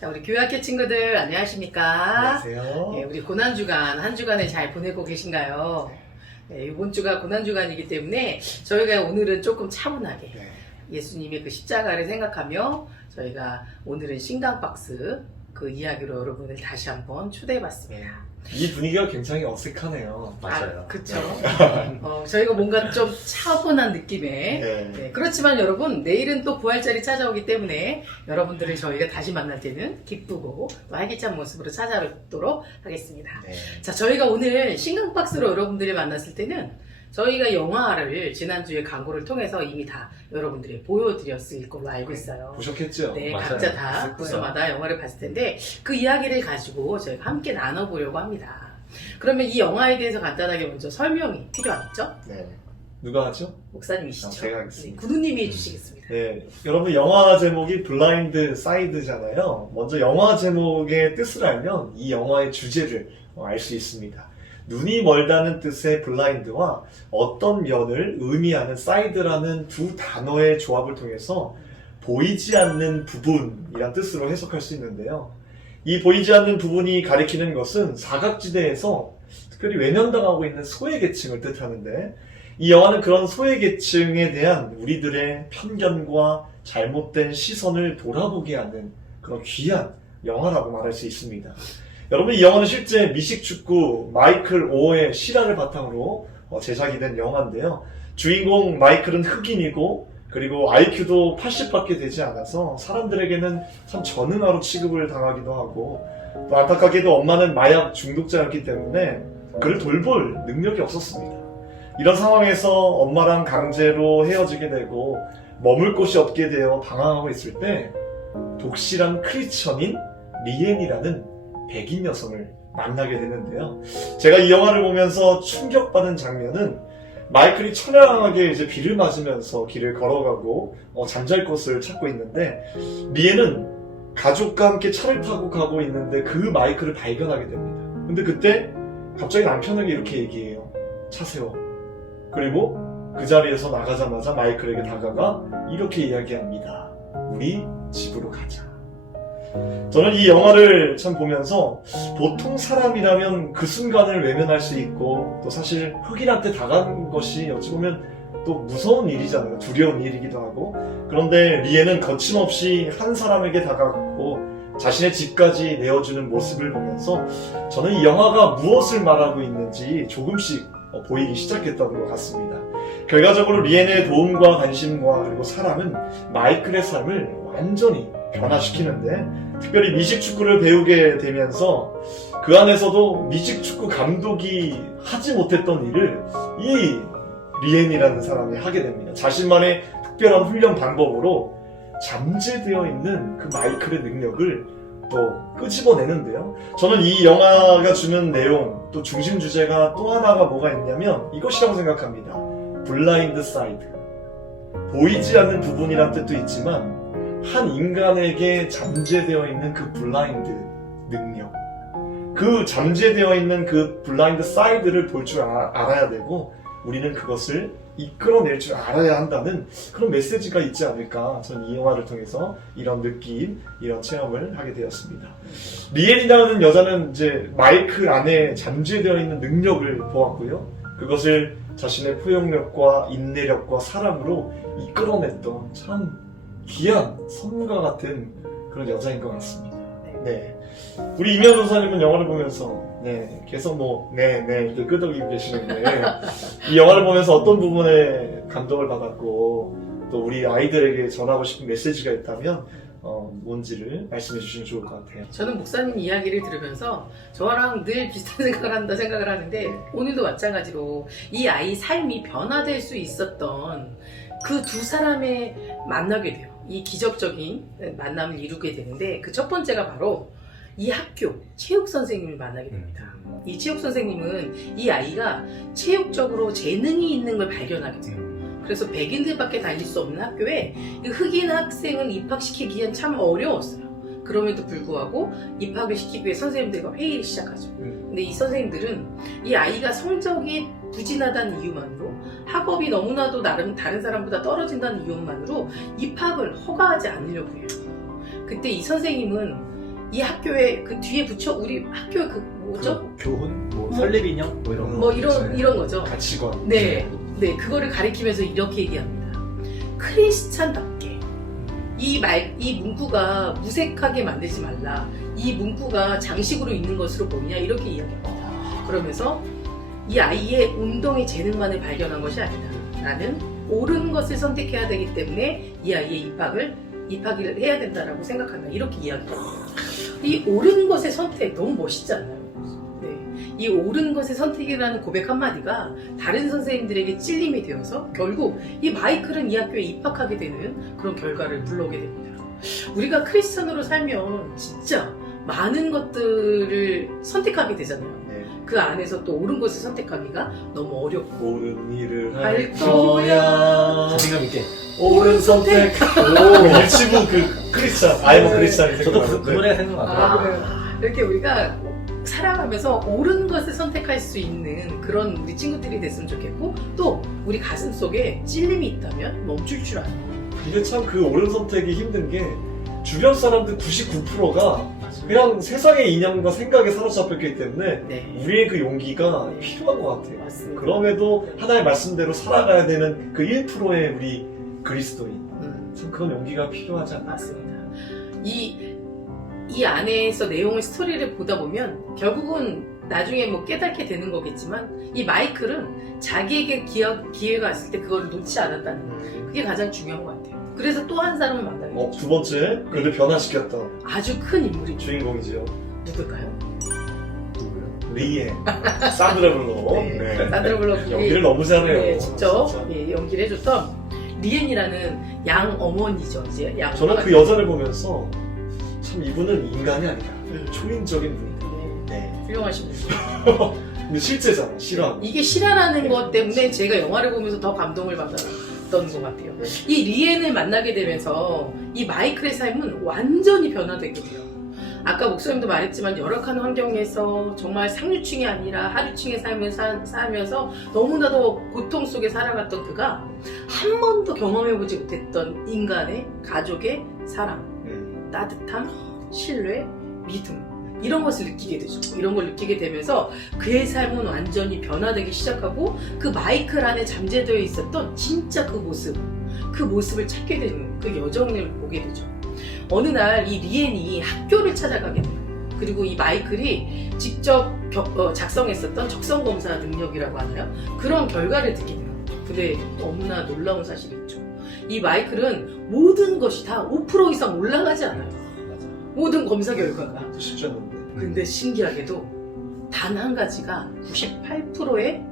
자, 우리 교회학교 친구들 안녕하십니까? 안녕하세요. 네, 우리 고난주간 한 주간을 잘 보내고 계신가요? 네, 이번 주가 고난주간이기 때문에 저희가 오늘은 조금 차분하게 네. 예수님의 그 십자가를 생각하며 저희가 오늘은 신강박스 그 이야기로 여러분을 다시 한번 초대해봤습니다. 이 분위기가 굉장히 어색하네요. 아, 그쵸. 저희가 뭔가 좀 차분한 느낌의. 네. 네, 그렇지만 여러분, 내일은 또 부활절이 찾아오기 때문에 여러분들을 저희가 다시 만날 때는 기쁘고 또 활기찬 모습으로 찾아뵙도록 하겠습니다. 네. 자, 저희가 오늘 신강박스로 여러분들을 만났을 때는 저희가 영화를 지난주에 광고를 통해서 이미 다 여러분들이 보여드렸을 걸로 알고 있어요. 보셨겠죠? 네, 맞아요. 각자 다 그랬구나. 부서마다 영화를 봤을 텐데 그 이야기를 가지고 저희가 함께 나눠보려고 합니다. 그러면 이 영화에 대해서 간단하게 먼저 설명이 필요하겠죠? 네. 누가 하죠? 목사님이시죠? 제가 하겠습니다. 네, 구두님이 해주시겠습니다. 네. 여러분, 영화 제목이 블라인드 사이드잖아요. 먼저 영화 제목의 뜻을 알면 이 영화의 주제를 알 수 있습니다. 눈이 멀다는 뜻의 블라인드와 어떤 면을 의미하는 사이드라는 두 단어의 조합을 통해서 보이지 않는 부분이란 뜻으로 해석할 수 있는데요. 이 보이지 않는 부분이 가리키는 것은 사각지대에서 특별히 외면당하고 있는 소외계층을 뜻하는데, 이 영화는 그런 소외계층에 대한 우리들의 편견과 잘못된 시선을 돌아보게 하는 그런 귀한 영화라고 말할 수 있습니다. 여러분, 이 영화는 실제 미식축구 마이클 오어의 실화를 바탕으로 제작이 된 영화인데요. 주인공 마이클은 흑인이고, 그리고 IQ도 80밖에 되지 않아서 사람들에게는 참 전능아로 취급을 당하기도 하고, 또 안타깝게도 엄마는 마약 중독자였기 때문에 그를 돌볼 능력이 없었습니다. 이런 상황에서 엄마랑 강제로 헤어지게 되고 머물 곳이 없게 되어 방황하고 있을 때 독실한 크리스천인 리엔이라는 백인 여성을 만나게 되는데요. 제가 이 영화를 보면서 충격받은 장면은 마이클이 처량하게 이제 비를 맞으면서 길을 걸어가고 잠잘 곳을 찾고 있는데, 리엔은 가족과 함께 차를 타고 가고 있는데 그 마이클을 발견하게 됩니다. 근데 그때 갑자기 남편에게 이렇게 얘기해요. 차 세워. 그리고 그 자리에서 나가자마자 마이클에게 다가가 이렇게 이야기합니다. 우리 집으로 가자. 저는 이 영화를 참 보면서 보통 사람이라면 그 순간을 외면할 수 있고, 또 사실 흑인한테 당한 것이 어찌 보면 또 무서운 일이잖아요. 두려운 일이기도 하고. 그런데 리에는 거침없이 한 사람에게 다가갔고 자신의 집까지 내어주는 모습을 보면서 저는 이 영화가 무엇을 말하고 있는지 조금씩 보이기 시작했던 것 같습니다. 결과적으로 리엔의 도움과 관심과 그리고 사랑은 마이클의 삶을 완전히 변화시키는데, 특별히 미식축구를 배우게 되면서 그 안에서도 미식축구 감독이 하지 못했던 일을 이 리엔이라는 사람이 하게 됩니다. 자신만의 특별한 훈련 방법으로 잠재되어 있는 그 마이클의 능력을 또 끄집어내는데요. 저는 이 영화가 주는 내용, 또 중심 주제가 또 하나가 뭐가 있냐면 이것이라고 생각합니다. 블라인드 사이드. 보이지 않는 부분이란 뜻도 있지만 한 인간에게 잠재되어 있는 그 블라인드 능력, 그 잠재되어 있는 그 블라인드 사이드를 볼 줄 알아야 되고, 우리는 그것을 이끌어낼 줄 알아야 한다는 그런 메시지가 있지 않을까. 저는 이 영화를 통해서 이런 느낌, 이런 체험을 하게 되었습니다. 리엔이라는 여자는 이제 마이클 안에 잠재되어 있는 능력을 보았고요. 그것을 자신의 포용력과 인내력과 사랑으로 이끌어냈던 참 귀한 선물과 같은 그런 여자인 것 같습니다. 네. 우리 이면 전사님은 영화를 보면서 계속 이렇게 끄덕이고 계시는데 이 영화를 보면서 어떤 부분에 감동을 받았고 또 우리 아이들에게 전하고 싶은 메시지가 있다면 뭔지를 말씀해 주시면 좋을 것 같아요. 저는 목사님 이야기를 들으면서 저랑 늘 비슷한 생각을 한다 생각을 하는데, 오늘도 마찬가지로 이 아이 삶이 변화될 수 있었던 그 두 사람의 만나게 돼요. 이 기적적인 만남을 이루게 되는데, 그 첫 번째가 바로 이 학교 체육 선생님을 만나게 됩니다. 이 체육 선생님은 이 아이가 체육적으로 재능이 있는 걸 발견하게 돼요. 그래서 백인들밖에 다닐 수 없는 학교에 흑인 학생을 입학시키기엔 참 어려웠어요. 그럼에도 불구하고 입학을 시키기 위해 선생님들과 회의를 시작하죠. 근데 이 선생님들은 이 아이가 성적이 부진하다는 이유만으로, 학업이 너무나도 다른 사람보다 떨어진다는 이유만으로 입학을 허가하지 않으려고 해요. 그때 이 선생님은 이 학교에 그 뒤에 붙여 우리 학교에 그 뭐죠? 교훈, 뭐 설립인형, 뭐 이런 거. 뭐 이런 거죠. 가치관. 네, 그거를 가리키면서 이렇게 얘기합니다. 크리스찬답게 이 문구가 무색하게 만들지 말라. 이 문구가 장식으로 있는 것으로 보이냐 이렇게 이야기합니다. 그러면서 이 아이의 운동의 재능만을 발견한 것이 아니다. 나는 옳은 것을 선택해야 되기 때문에 이 아이의 입학을 해야 된다라고 생각한다. 이렇게 이야기합니다. 이 옳은 것의 선택 너무 멋있지 않나요? 네. 이 옳은 것의 선택이라는 고백 한마디가 다른 선생님들에게 찔림이 되어서 결국 이 마이클은 이 학교에 입학하게 되는 그런 결과를 불러오게 됩니다. 우리가 크리스천으로 살면 진짜 많은 것들을 선택하게 되잖아요. 네. 그 안에서 또 옳은 것을 선택하기가 너무 어렵고 옳은 일을 할 할 거야. 자신감 있게. 옳은 선택. 오, 일치부 그 크리스찬. 아이모 크리스찬이 저도 생각나는데. 그 노래가 생각나더라고요. 그래요. 이렇게 우리가 살아가면서 옳은 것을 선택할 수 있는 그런 우리 친구들이 됐으면 좋겠고 또 우리 가슴 속에 찔림이 있다면 멈출 줄 아는 근데 참 그 옳은 선택이 힘든 게 주변 사람들 99%가 그냥 세상의 이념과 생각에 사로잡혔기 때문에 네. 우리의 그 용기가 네. 필요한 것 같아요. 맞습니다. 그럼에도 하나의 말씀대로 살아가야 되는 그 1%의 우리 그리스도인. 참 그런 용기가 필요하지 않나. 맞습니다. 이 안에서 내용을 스토리를 보다 보면 결국은 나중에 뭐 깨닫게 되는 거겠지만 이 마이클은 자기에게 기회가 왔을 때 그걸 놓지 않았다는 거. 그게 가장 중요한 것 같아요. 그래서 또 한 사람을 만나게 되죠. 두 번째, 그를 변화시켰던 아주 큰 인물이죠. 주인공이죠. 누굴까요? 누구요? 리에. 산드라 블록. 네. 산드라 블록이 연기를 너무 잘해요. 네, 직접 진짜. 예, 연기를 해줬던 리엔이라는 양 어머니죠. 이제 양 저는 엄마가 그 여자를 보면서 참 이분은 인간이 아니다. 음. 초인적인 분이다. 네, 네. 훌륭하신 분이죠. 근데 실제잖아, 실화는. 이게 실화라는 것 때문에 제가 영화를 보면서 더 감동을 받았던 것 같아요. 이 리엔을 만나게 되면서 이 마이클의 삶은 완전히 변화되게 돼요. 아까 목사님도 말했지만 열악한 환경에서 정말 상류층이 아니라 하류층의 삶을 살면서 너무나도 고통 속에 살아갔던 그가 한 번도 경험해보지 못했던 인간의 가족의 사랑, 따뜻함, 신뢰, 믿음 이런 것을 느끼게 되죠. 이런 걸 느끼게 되면서 그의 삶은 완전히 변화되기 시작하고 그 마이클 안에 잠재되어 있었던 진짜 그 모습을 찾게 되는 그 여정을 보게 되죠. 어느 날 이 리엔이 학교를 찾아가게 돼요. 그리고 이 마이클이 직접 작성했었던 적성검사 능력이라고 하나요? 그런 결과를 듣게 돼요. 근데 너무나 놀라운 사실이 있죠. 이 마이클은 모든 것이 다 5% 이상 올라가지 않아요. 모든 검사 결과가. 쉽지 않은데. 근데 신기하게도 단 한 가지가 98%의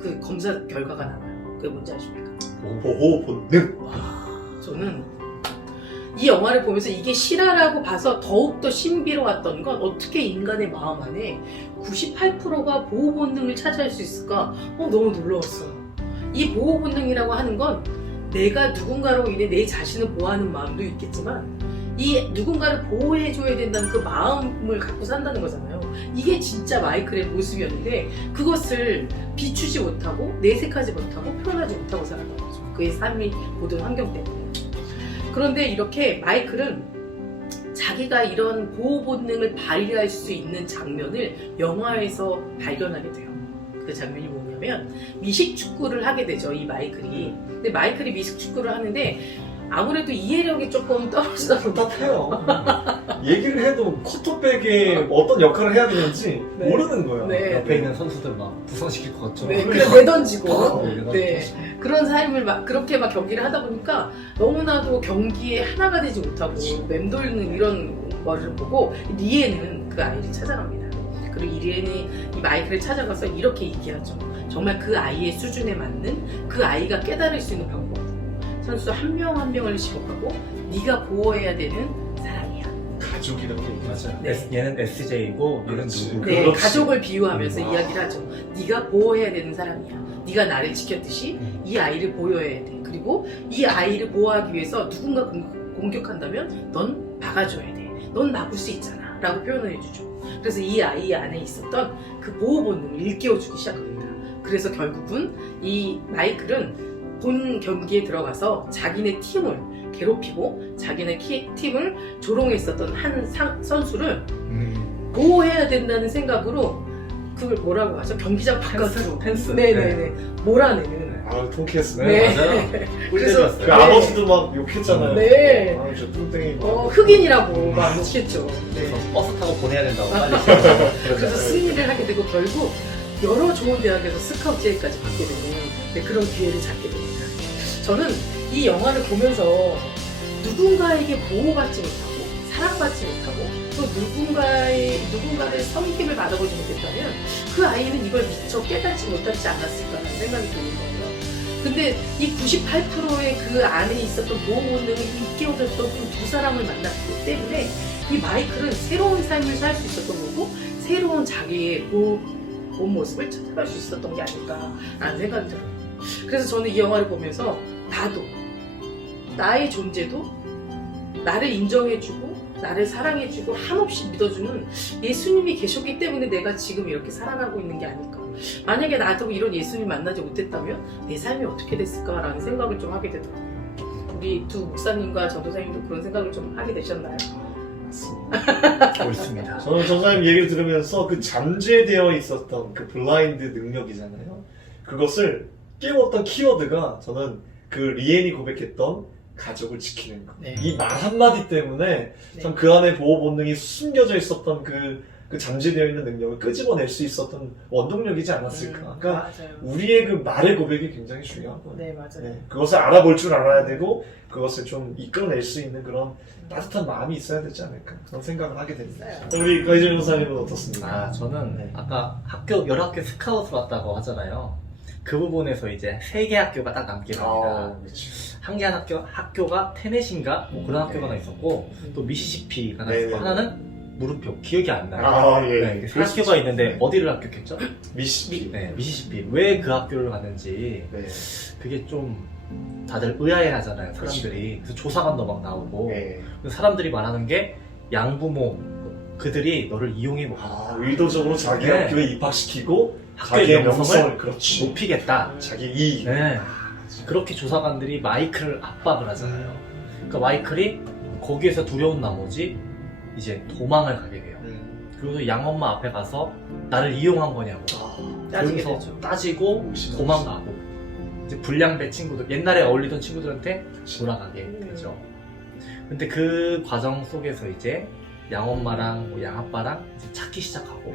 그 검사 결과가 나와요. 그게 뭔지 아십니까? 보호 본능. 저는 이 영화를 보면서 이게 실화라고 봐서 더욱더 신비로웠던 건 어떻게 인간의 마음 안에 98%가 보호 본능을 차지할 수 있을까? 너무 놀라웠어요. 이 보호 본능이라고 하는 건 내가 누군가로 인해 내 자신을 보호하는 마음도 있겠지만 이 누군가를 보호해줘야 된다는 그 마음을 갖고 산다는 거잖아요. 이게 진짜 마이클의 모습이었는데 그것을 비추지 못하고 내색하지 못하고 표현하지 못하고 살았던 거죠. 그의 삶이 모든 환경 때문에. 그런데 이렇게 마이클은 자기가 이런 보호 본능을 발휘할 수 있는 장면을 영화에서 발견하게 돼요. 그 장면이 뭐냐면 미식축구를 하게 되죠. 이 마이클이. 근데 마이클이 미식축구를 하는데 아무래도 이해력이 조금 떨어지다 보니까 답답해요. 얘기를 해도 쿼터백에 어떤 역할을 해야 되는지 네. 모르는 거예요. 네. 옆에 있는 선수들 막 부상시킬 것 같죠. 네, 그냥 내던지고 네. 그런 삶을 그렇게 경기를 하다 보니까 너무나도 경기에 하나가 되지 못하고 맴돌는 이런 거를 보고 리에는 그 아이를 찾아갑니다. 그리고 이 리에는 이 마이클을 찾아가서 이렇게 얘기하죠. 정말 그 아이의 수준에 맞는 그 아이가 깨달을 수 있는 방법. 선수 한 명 한 명을 지목하고 네가 보호해야 되는 사람이야. 가족이라고 얘기하죠. 맞아요. 네. 얘는 SJ고 얘는 그렇지. 누구. 네, 그렇지. 가족을 비유하면서 이야기를 하죠. 네가 보호해야 되는 사람이야. 네가 나를 지켰듯이 이 아이를 보호해야 돼. 그리고 이 아이를 보호하기 위해서 누군가 공격한다면 넌 막아줘야 돼. 넌 막을 수 있잖아. 라고 표현을 해주죠. 그래서 이 아이 안에 있었던 그 보호 본능을 일깨워주기 시작합니다. 그래서 결국은 이 마이클은 본 경기에 들어가서 자기네 팀을 괴롭히고 자기네 팀을 조롱했었던 한 선수를 보호해야 된다는 생각으로 그걸 뭐라고 하죠? 경기장 바깥으로 펜스. 네네네 몰아내는 아, 통쾌했어요. 네. 맞아요. 그 꿀잼이었어요. 아버지도 막 욕했잖아요. 네. 아, 저 뚱땡이 막. 흑인이라고 막 욕했죠. 네. 그래서 버스 타고 보내야 된다고 빨리 그래서 승리를 하게 되고 결국 여러 좋은 대학에서 스카우트 제의까지 받게 되는 네, 그런 기회를 잡게 됩니다. 저는 이 영화를 보면서 누군가에게 보호받지 못하고 사랑받지 못하고 또 누군가를 섬김을 받아보지 못했다면 그 아이는 이걸 미처 깨닫지 못하지 않았을까라는 생각이 드는 거예요. 근데 이 98%의 그 안에 있었던 보호 본능을 일깨워줬던 그 두 사람을 만났기 때문에 이 마이클은 새로운 삶을 살 수 있었던 거고 새로운 자기의 본 모습을 찾아갈 수 있었던 게 아닐까라는 생각이 들어요. 그래서 저는 이 영화를 보면서 나의 존재도 나를 인정해주고 나를 사랑해주고 한없이 믿어주는 예수님이 계셨기 때문에 내가 지금 이렇게 살아가고 있는 게 아닐까. 만약에 나도 이런 예수님 만나지 못했다면 내 삶이 어떻게 됐을까라는 생각을 좀 하게 되더라고요. 우리 두 목사님과 전도사님도 그런 생각을 좀 하게 되셨나요? 맞습니다. 옳습니다. 저는 전사님 얘기를 들으면서 그 잠재되어 있었던 그 블라인드 능력이잖아요. 그것을 깨웠던 키워드가 저는 그 리엔이 고백했던 가족을 지키는 것. 네. 이 말 한마디 때문에 참 그 안에 보호 본능이 숨겨져 있었던 그 잠재되어 있는 능력을 끄집어낼 수 있었던 원동력이지 않았을까. 그러니까 맞아요. 우리의 그 말의 고백이 굉장히 중요한 거예요. 네, 맞아요. 네, 그것을 알아볼 줄 알아야 되고 그것을 좀 이끌어낼 수 있는 그런 따뜻한 마음이 있어야 되지 않을까 그런 생각을 하게 됩니다. 우리 가이준 목사님은 어떻습니까? 저는 네. 아까 여러 학교 스카우트 왔다고 하잖아요. 그 부분에서 이제 3개 학교가 딱 남게 됩니다. 그렇죠. 한 개 학교가 테넷인가 뭐 그런 학교가 하나 있었고 또 미시시피가 하나 있었고 네네. 하나는 물음표 기억이 안 나요. 아, 예. 네, 세 학교가 있는데 어디를 합격했죠? 미시피. 네, 미시시피. 왜 그 학교를 갔는지 네. 그게 좀 다들 의아해하잖아요, 사람들이. 그래서 조사관도 막 나오고 네. 그래서 사람들이 말하는 게 양부모 그들이 너를 이용해 먹었다. 의도적으로 자기 네. 학교에 입학시키고 학교의 자기의 명성을 명성을 그렇지. 높이겠다. 자기 이익. 네. 그렇게 조사관들이 마이클을 압박을 하잖아요. 그러니까 마이클이 거기에서 두려운 나머지 이제 도망을 가게 돼요. 그리고 양엄마 앞에 가서 나를 이용한 거냐고. 따지게 그래서 되죠. 따지고 도망가고 이제 불량배 친구들 옛날에 어울리던 친구들한테 돌아가게 되죠. 근데 그 과정 속에서 이제 양엄마랑 뭐 양아빠랑 이제 찾기 시작하고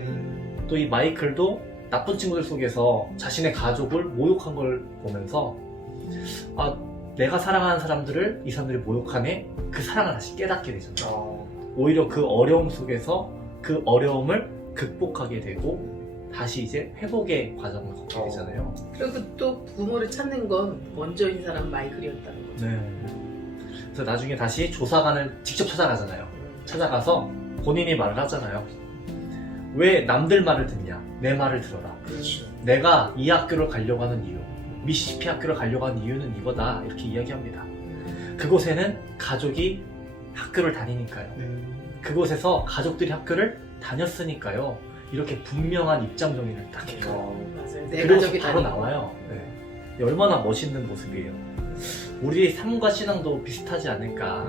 또 이 마이클도 나쁜 친구들 속에서 자신의 가족을 모욕한 걸 보면서 아 내가 사랑하는 사람들을 이 사람들이 모욕하네 그 사랑을 다시 깨닫게 되잖아요. 오히려 그 어려움 속에서 그 어려움을 극복하게 되고 다시 이제 회복의 과정을 걷게 되잖아요. 그리고 또 부모를 찾는 건 먼저인 사람 마이클이었다는 거죠. 네. 그래서 나중에 다시 조사관을 직접 찾아가잖아요. 찾아가서 본인이 말을 하잖아요. 왜 남들 말을 듣냐? 내 말을 들어라. 그렇죠. 내가 이 학교를 가려고 하는 이유, 미시시피 학교를 가려고 하는 이유는 이거다. 이렇게 이야기합니다. 그곳에는 가족이 학교를 다니니까요. 그곳에서 가족들이 학교를 다녔으니까요. 이렇게 분명한 입장 정리를 딱 해요. 맞아요. 내 그래서 가족이 바로 다니고. 나와요. 네. 얼마나 멋있는 모습이에요. 우리 삶과 신앙도 비슷하지 않을까.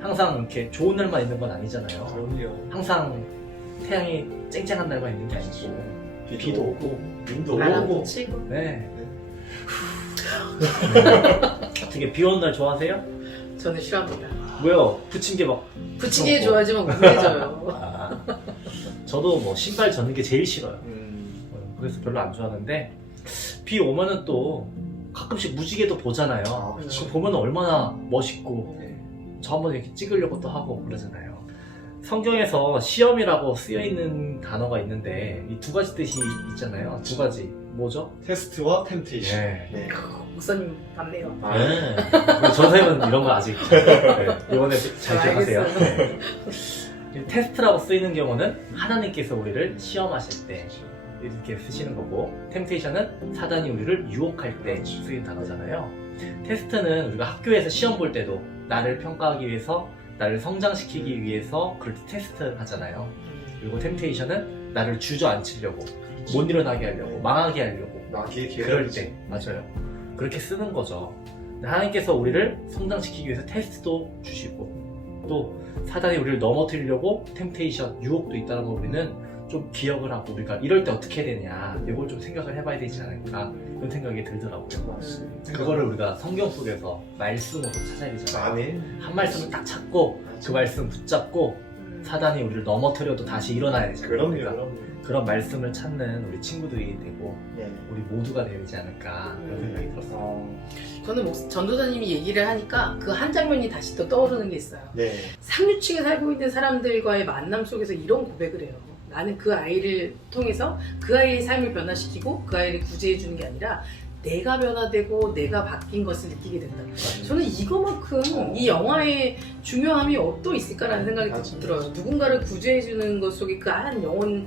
항상 이렇게 좋은 날만 있는 건 아니잖아요. 그럼요. 항상 태양이 쨍쨍한 날만 있는 게 아니고 비도 오고 눈도 바람도 오고. 치고. 네. 어떻게 비 오는 날 좋아하세요? 저는 싫어합니다. 왜요? 부침개 막. 부치기에 그런 거. 좋아하지만 우울해져요. 아, 저도 뭐 신발 젖는 게 제일 싫어요. 그래서 별로 안 좋아하는데 비 오면은 또 가끔씩 무지개도 보잖아요. 그렇죠. 그거 보면 얼마나 멋있고 저 한번 이렇게 찍으려고 또 하고 그러잖아요. 성경에서 시험이라고 쓰여있는 단어가 있는데 이 두 가지 뜻이 있잖아요. 두 가지 뭐죠? 테스트와 템테이션. 네. 목사님 같네요. 네. 전사님은 이런 거 아직 이번에 잘 기억하세요. 알겠어요. 네. 테스트라고 쓰이는 경우는 하나님께서 우리를 시험하실 때 이렇게 쓰시는 거고 템테이션은 사단이 우리를 유혹할 때 쓰이는 단어잖아요. 테스트는 우리가 학교에서 시험 볼 때도 나를 평가하기 위해서 나를 성장시키기 위해서 그럴 때 테스트 하잖아요. 그리고 템테이션은 나를 주저앉히려고 못 일어나게 하려고 망하게 하려고 마귀의 그럴 계략이지. 때 맞아요. 그렇게 쓰는 거죠. 하나님께서 우리를 성장시키기 위해서 테스트도 주시고 또 사단이 우리를 넘어뜨리려고 템테이션, 유혹도 있다는 걸 우리는 좀 기억을 하고 우리가 이럴 때 어떻게 해야 되냐 이걸 좀 생각을 해봐야 되지 않을까 이런 생각이 들더라고요. 그거를 우리가 성경 속에서 말씀으로 찾아야 되잖아요. 아멘. 한 말씀을 딱 찾고 그 말씀 붙잡고 사단이 우리를 넘어뜨려도 다시 일어나야 되잖아요. 그럼요, 우리가. 그럼요. 그런 말씀을 찾는 우리 친구들이 되고 예. 우리 모두가 되지 않을까 그런 생각이 들었어요. 저는 전도사님이 얘기를 하니까 그 한 장면이 다시 또 떠오르는 게 있어요. 네. 상류층에 살고 있는 사람들과의 만남 속에서 이런 고백을 해요. 나는 그 아이를 통해서 그 아이의 삶을 변화시키고 그 아이를 구제해 주는 게 아니라 내가 변화되고 내가 바뀐 것을 느끼게 된다. 저는 이거만큼 이 영화의 중요함이 또 있을까라는 생각이 맞아요. 들어요. 누군가를 구제해 주는 것 속에 그 한 영혼이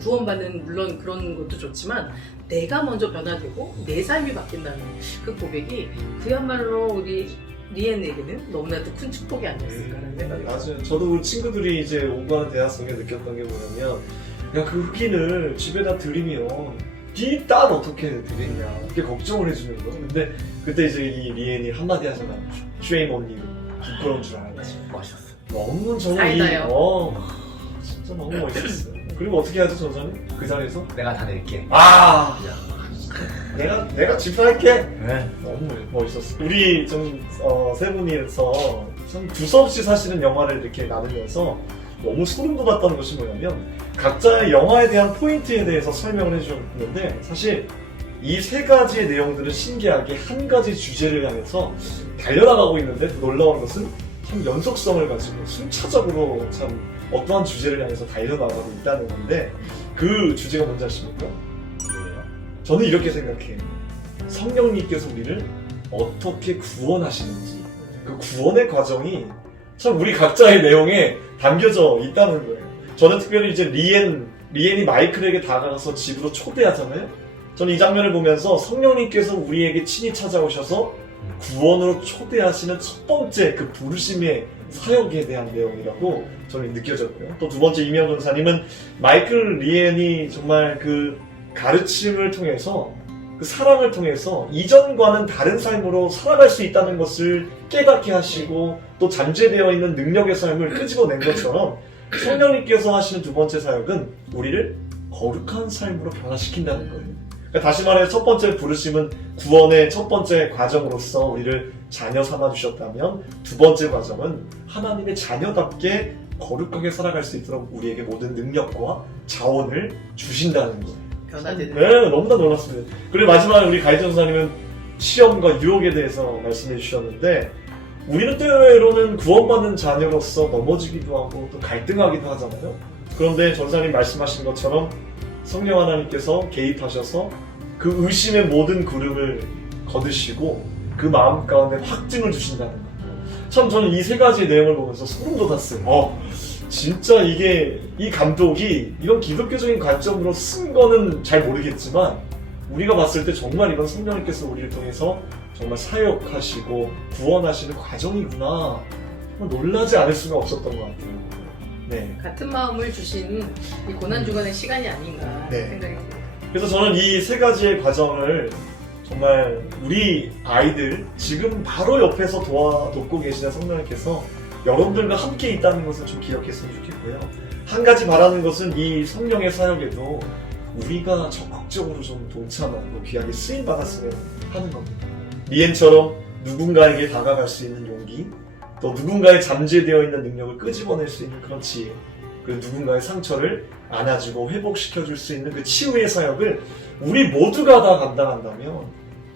구원받는 물론 그런 것도 좋지만 내가 먼저 변화되고 내 삶이 바뀐다는 그 고백이 그야말로 우리 리엔에게는 너무나도 큰 축복이 아니었을까라는 생각이 들어요. 맞아요. 저도 우리 친구들이 이제 오고 하는 대학생에 느꼈던 게 뭐냐면, 야, 그 흑인을 집에다 들이면, 네 딸 어떻게 되겠냐. 이렇게 걱정을 해주는 거. 근데 그때 이제 이 리엔이 한마디 하잖아. Shame on you. 부끄러운 줄 알았지. 멋있었어. 너무 저는 사이다요. 진짜 너무 멋있었어요. 그리고 어떻게 하죠, 전사님? 그 자리에서? 내가 다 낼게. 아! 내가 집사할게! 네. 너무 멋있었어. 우리 세 분이서 참 두서없이 사실은 영화를 이렇게 나누면서 너무 소름 돋았던 것이 뭐냐면 각자의 영화에 대한 포인트에 대해서 설명을 해주셨는데 사실 이 세 가지의 내용들은 신기하게 한 가지 주제를 향해서 달려나가고 있는데 놀라운 것은 참 연속성을 가지고 순차적으로 참 어떠한 주제를 향해서 달려나가고 있다는 건데 그 주제가 뭔지 아십니까? 뭐예요? 저는 이렇게 생각해요. 성령님께서 우리를 어떻게 구원하시는지 그 구원의 과정이 참 우리 각자의 내용에 담겨져 있다는 거예요. 저는 특별히 이제 리엔이 마이클에게 다가가서 집으로 초대하잖아요. 저는 이 장면을 보면서 성령님께서 우리에게 친히 찾아오셔서 구원으로 초대하시는 첫 번째 그 부르심의 사역에 대한 내용이라고 저는 느껴졌고요. 또 두 번째 이명 전사님은 마이클 리엔이 정말 그 가르침을 통해서 그 사랑을 통해서 이전과는 다른 삶으로 살아갈 수 있다는 것을 깨닫게 하시고 또 잠재되어 있는 능력의 삶을 끄집어낸 것처럼 성령님께서 하시는 두 번째 사역은 우리를 거룩한 삶으로 변화시킨다는 거예요. 그러니까 다시 말해 첫 번째 부르심은 구원의 첫 번째 과정으로서 우리를 자녀 삼아주셨다면 두 번째 과정은 하나님의 자녀답게 거룩하게 살아갈 수 있도록 우리에게 모든 능력과 자원을 주신다는 거예요. 변화되는. 네, 너무나 놀랐습니다. 그리고 마지막에 우리 가이드 전사님은 시험과 유혹에 대해서 말씀해 주셨는데 우리는 때로는 구원받는 자녀로서 넘어지기도 하고 또 갈등하기도 하잖아요. 그런데 전사님 말씀하신 것처럼 성령 하나님께서 개입하셔서 그 의심의 모든 구름을 거두시고 그 마음 가운데 확증을 주신다는 거예요. 참 저는 이 세 가지 내용을 보면서 소름 돋았어요. 진짜 이 감독이 이런 기독교적인 관점으로 쓴 거는 잘 모르겠지만 우리가 봤을 때 정말 이건 성령님께서 우리를 통해서 정말 사역하시고 구원하시는 과정이구나. 놀라지 않을 수가 없었던 것 같아요. 네. 같은 마음을 주신 이 고난주간의 시간이 아닌가 네. 생각이 듭니다. 그래서 저는 이 세 가지의 과정을 정말 우리 아이들 지금 바로 옆에서 돕고 계시는 성령님께서 여러분들과 함께 있다는 것을 좀 기억했으면 좋겠고요. 한 가지 바라는 것은 이 성령의 사역에도 우리가 적극적으로 좀 동참하고 귀하게 쓰임받았으면 하는 겁니다. 리엔처럼 누군가에게 다가갈 수 있는 용기, 또 누군가의 잠재되어 있는 능력을 끄집어낼 수 있는 그런 지혜, 그리고 누군가의 상처를 안아주고 회복시켜줄 수 있는 그 치유의 사역을 우리 모두가 다 감당한다면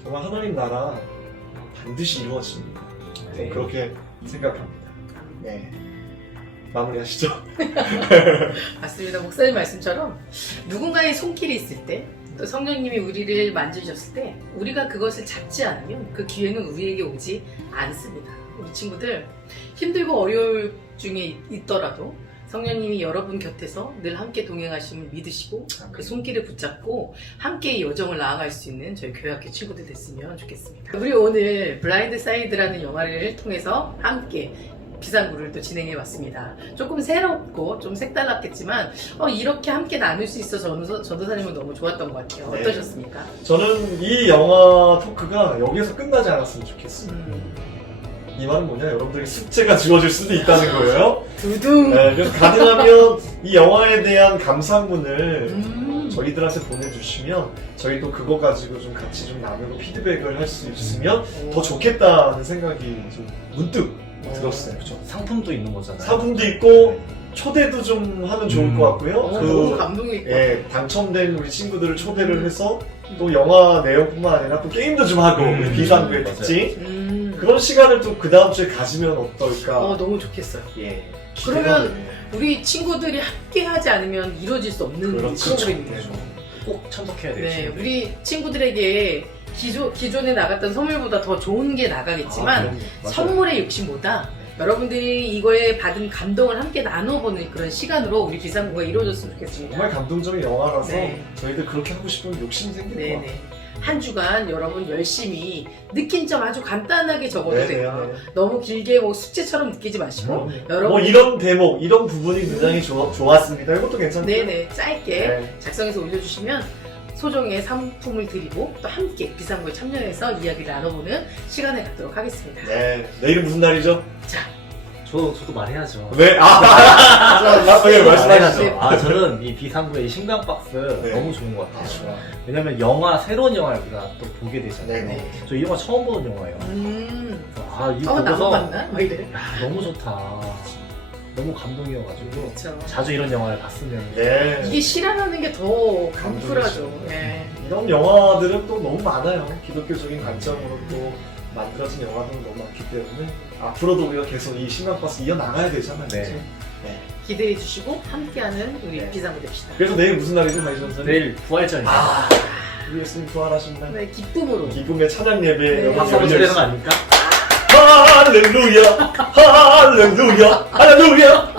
정말 하나님 나라 반드시 이루어집니다. 네. 그렇게 생각합니다. 네. 마무리하시죠. 맞습니다. 목사님 말씀처럼 누군가의 손길이 있을 때, 또 성령님이 우리를 만지셨을 때 우리가 그것을 잡지 않으면 그 기회는 우리에게 오지 않습니다. 우리 친구들 힘들고 어려울 중에 있더라도 성령님이 여러분 곁에서 늘 함께 동행하심을 믿으시고 그 손길을 붙잡고 함께 이 여정을 나아갈 수 있는 저희 교회학교 친구들 됐으면 좋겠습니다. 우리 오늘 블라인드 사이드라는 영화를 통해서 함께 비상구를 또 진행해봤습니다. 조금 새롭고 좀 색달랐겠지만 이렇게 함께 나눌 수 있어서 전도사님은 너무 좋았던 것 같아요. 네. 어떠셨습니까? 저는 이 영화 토크가 여기서 끝나지 않았으면 좋겠어요. 이 말은 뭐냐? 여러분들에게 숙제가 주어질 수도 있다는 거예요. 두둥. 네, 그래서 가능하면 이 영화에 대한 감상문을 저희들한테 보내주시면 저희도 그거 가지고 좀 같이 좀 나누고 피드백을 할 수 있으면 더 좋겠다는 생각이 좀 문득 들었어요. 그렇죠. 상품도 있는 거잖아요. 상품도 있고 초대도 좀 하면 좋을 것 같고요. 너무 감동이 예, 당첨된 우리 친구들을 초대를 해서 또 영화 내용뿐만 아니라 또 게임도 좀 하고 우리 비상구의 맞아요. 특징 그런 시간을 또 그 다음 주에 가지면 어떨까? 너무 좋겠어요. 예. 그러면 기대가 우리 친구들이 함께 하지 않으면 이루어질 수 없는 그렇죠. 프로그램이에요. 꼭 참석해야 돼요. 네, 친구들. 우리 친구들에게 기존에 나갔던 선물보다 더 좋은 게 나가겠지만 그럼요. 맞아요. 선물의 욕심보다 여러분들이 이거에 받은 감동을 함께 나눠보는 그런 시간으로 우리 비상구가 이루어졌으면 좋겠습니다. 정말 감동적인 영화라서 네. 저희들 그렇게 하고 싶은 욕심이 생길 것 같아요. 네네. 한 주간 여러분 열심히 느낀 점 아주 간단하게 적어도 네, 돼요. 네, 네. 너무 길게 뭐 숙제처럼 느끼지 마시고 여러분 뭐 이런 대목, 이런 부분이 굉장히 좋았습니다. 이것도 괜찮고. 네네 짧게 네. 작성해서 올려주시면 소정의 상품을 드리고 또 함께 비상구에 참여해서 이야기를 나눠보는 시간을 갖도록 하겠습니다. 네. 내일은 무슨 날이죠? 자, 저도 말해야죠. 네. 나쁘게 말씀하시죠. 저는 이 비상구의 이 신강 박스 네. 너무 좋은 것 같아요. 좋아. 왜냐면 새로운 영화를 우리가 또 보게 되잖아요. 네네. 저 이 영화 처음 보는 영화예요. 나만 이거 보고서 봤나? 막 이래. 야, 너무 좋다. 너무 감동이어가지고 그렇죠. 자주 이런 영화를 봤으면. 네. 이게 실현하는 게 더 강풀하죠. 네. 이런 영화들은 또 너무 많아요. 기독교적인 관점으로 또 만들어진 영화들은 너무 많기 때문에 앞으로도 우리가 계속 이 신강박스 이어나가야 되잖아요. 네. 그죠? 네. 기대해 주시고 함께하는 우리 네. 비상구 됩시다. 그래서 내일 무슨 날이죠, 마이 전사님? 내일 부활절이에요. 우리 예수님 부활하신 날. 네, 기쁨으로. 기쁨의 찬양 예배 네. 박수 한번 쳐야 되는 거 아닙니까? 할렐루야, 할렐루야, 할렐루야.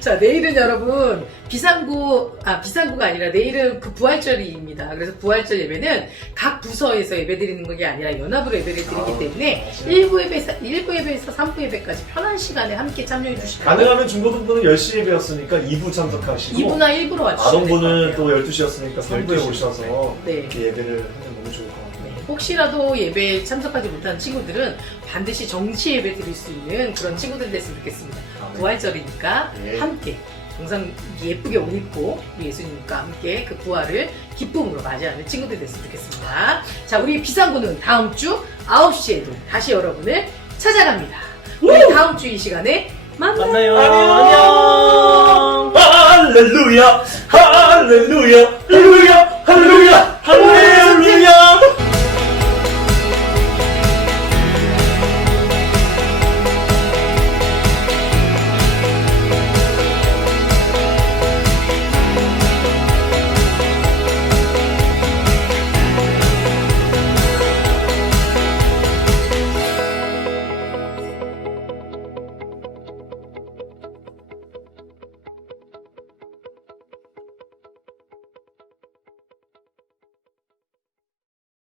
자, 내일은 여러분 비상구가 아니라 내일은 그 부활절입니다. 그래서 부활절 예배는 각 부서에서 예배 드리는 것이 아니라 연합으로 예배를 드리기 때문에 맞아요. 1부 예배에서 3부 예배까지 편한 시간에 함께 참여해 주시면 가능하면 중고등부는 10시 예배였으니까 2부 참석하시고 2부나 1부로 와주시면 될것 아동부는 같아요. 또 12시였으니까 3부에 12시. 오셔서 네. 이렇게 예배를 하면 너무 좋을 것 같아요. 네, 혹시라도 예배에 참석하지 못한 친구들은 반드시 정시 예배 드릴 수 있는 그런 친구들 됐으면 좋겠습니다. 네. 부활절이니까 네. 함께 정상 예쁘게 옷 입고 우리 예수님과 함께 그 부활을 기쁨으로 맞이하는 친구들 됐으면 좋겠습니다. 자, 우리 비상구는 다음 주 9시에도 다시 여러분을 찾아갑니다. 우리 다음 주 이 시간에 만나요. 안녕. 할렐루야, 할렐루야, 할렐루야, 할렐루야.